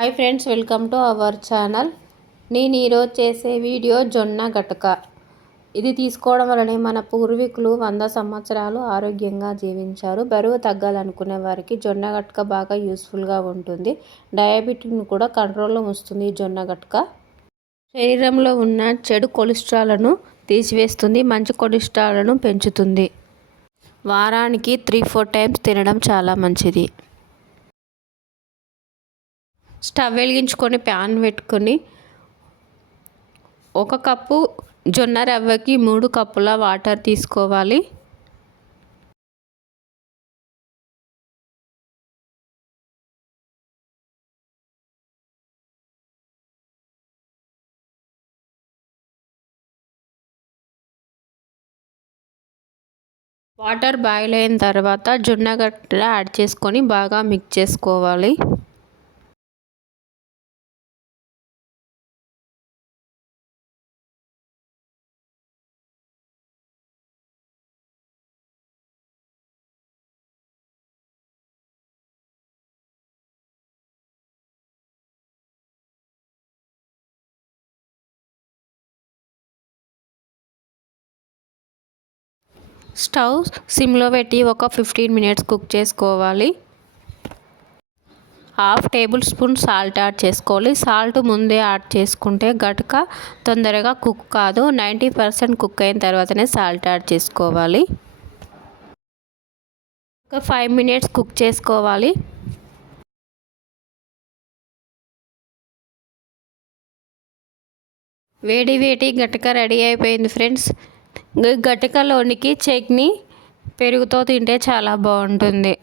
Hi friends welcome to our channel నేను ఈరోజు చేసే వీడియో జొన్న గటక. ఇది తీసుకోవడం వలనే మన పూర్వీకులు వంద సంవత్సరాలు ఆరోగ్యంగా జీవించారు. బరువు తగ్గాలనుకునే వారికి జొన్న గటక బాగా యూస్ఫుల్గా ఉంటుంది. డయాబెటీని కూడా కంట్రోల్లో ఉంచుతుంది ఈ జొన్న గటక. శరీరంలో ఉన్న చెడు కొలెస్ట్రాల్ను తీసివేస్తుంది మంచి కొలెస్ట్రాల్ను పెంచుతుంది. వారానికి త్రీ ఫోర్ టైమ్స్ తినడం చాలా మంచిది. స్టవ్ వెలిగించుకొని ప్యాన్ పెట్టుకొని ఒక కప్పు జొన్న రవ్వకి మూడు కప్పుల వాటర్ తీసుకోవాలి. వాటర్ బాయిల్ అయిన తర్వాత జొన్న గట్ట యాడ్ చేసుకొని బాగా మిక్స్ చేసుకోవాలి. స్టవ్ సిమ్లో పెట్టి ఒక ఫిఫ్టీన్ మినిట్స్ కుక్ చేసుకోవాలి. Half tablespoon salt add చేసుకోవాలి. సాల్ట్ ముందే యాడ్ చేసుకుంటే గటక తొందరగా కుక్ కాదు. నైంటీ పర్సెంట్ కుక్ అయిన తర్వాతనే సాల్ట్ యాడ్ చేసుకోవాలి. ఒక ఫైవ్ మినిట్స్ కుక్ చేసుకోవాలి. వేడి వేడి గటక రెడీ అయిపోయింది ఫ్రెండ్స్. గటకలోనికి చట్నీ పెరుగుతో తింటే చాలా బాగుంటుంది.